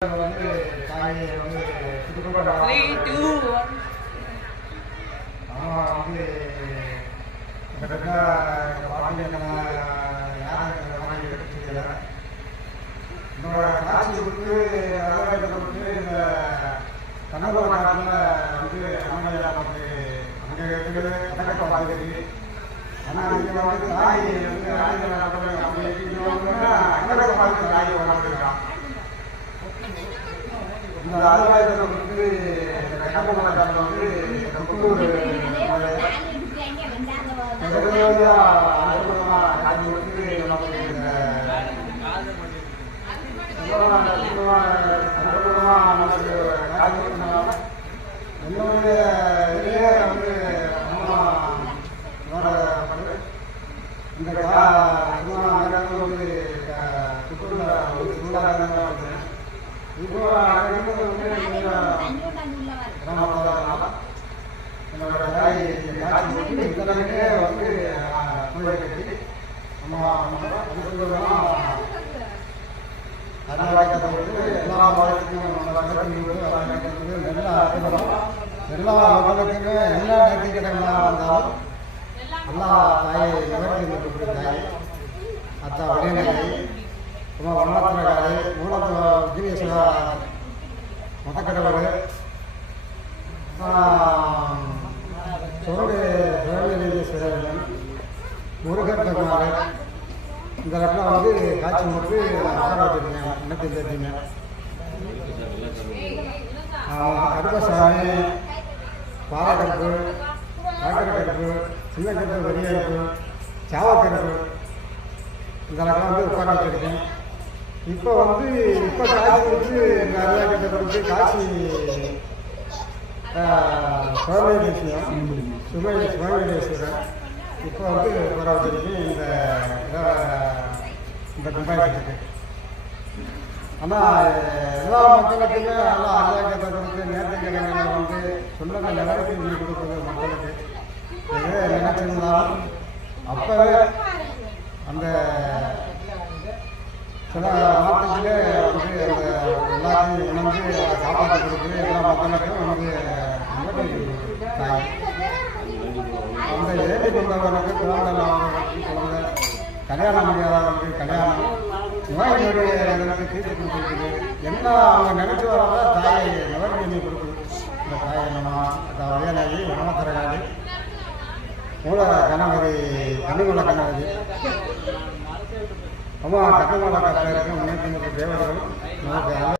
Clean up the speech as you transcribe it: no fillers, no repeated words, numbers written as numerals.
வந்து தாயை வந்து கிட்டத்தட்ட பாண்டியக்கனை யாரும் எடுத்துக்கல. என்னோட காட்சி கொடுத்து கொடுத்து இந்த கண்ணபுர காட்டில் வந்து அம்மையா நமக்கு அங்கே இருக்குது கணக்கட்ட பாதுகாப்பு. ஆனால் இங்கே வந்து தாய் வந்து அங்கடக்க பாதுகாப்பு தாயை வளர்த்துருக்கான். இந்த ஆதிவாயத்தை வந்து கண்ணபுர காட்டில் வந்து புத்தூர் காட்சி கொடுத்து நமக்கு என்னுடைய இதிலே வந்து இந்த வந்து புத்தூரில் ஒரு சூழலாக இப்போ என்னோட தாய் காட்சி கொடுத்து வந்து நோய் கட்டி நம்ம அன்னவாய்க்கத்தை வந்து எல்லா மதத்துக்கும் எல்லா மக்களுக்குமே எல்லா நேர்த்திக்கடங்களாக வந்தாலும் எல்லா தாயை நிவர்த்தி இருக்கக்கூடிய தாய் அத்தா விளையாடி ரொம்ப வண்ணத்திரகாரி உஜ்ஜீனேஸ்வரா மதக்கடவுள் சோழேஸ்வரன் முருகன் பெருமாள் இந்த இடத்துல வந்து காட்சி கொடுத்து உட்கார வச்சுருக்கேன். எண்ணத்தை தெரிஞ்சுங்க கருப்பசாமி பாறைக்கருப்பு காக்கரக்கருப்பு சின்னக்கருப்பு வெறியருப்பு சாவக்கருப்பு இந்த இடத்துல வந்து உட்கார வச்சுருக்கேன். இப்போ வந்து காட்சி கொடுத்து இந்த அருவாக்கத்தை கொடுத்து காட்சி சுமேஸ்வரன் இப்போ வந்து உட்கார வச்சிருக்கேன் இந்த கும்பாயத்துக்கு. ஆனால் எல்லா மக்களுக்குமே நல்லா அருவாக்கத்தை கொடுத்து நேர்த்திக்கடங்களை வந்து சொன்னதை நிறைவேற்றி கொடுக்குறது மக்களுக்கு எது நினைச்சிருந்தாலும் அப்போவே அந்த சில நாட்டுகளே வந்து அந்த எல்லாத்தையும் உணர்ந்து காப்பாற்றி கொடுக்குது. எல்லா மக்களுக்கும் வந்து தாய் அந்த ஏற்றி கொண்டவர்களுக்கு குழந்தை கல்யாணம் முடியாதவர்களுக்கு கல்யாணம் நோயினுடைய இதற்கு தீர்த்து கொடுத்துருக்குது. என்ன அவங்க நினைச்சு வராத தாயை நிவர்த்தி பண்ணி கொடுக்குது. இந்த தாயை நம்ம வயலாகி உணவத்தரகாடி மூல கணவரி கன்னிமலை கணவரி அம்மா கட்டுமலை காட்டில் இருக்க முன்னேற்ற தேவர்கள் நமக்கு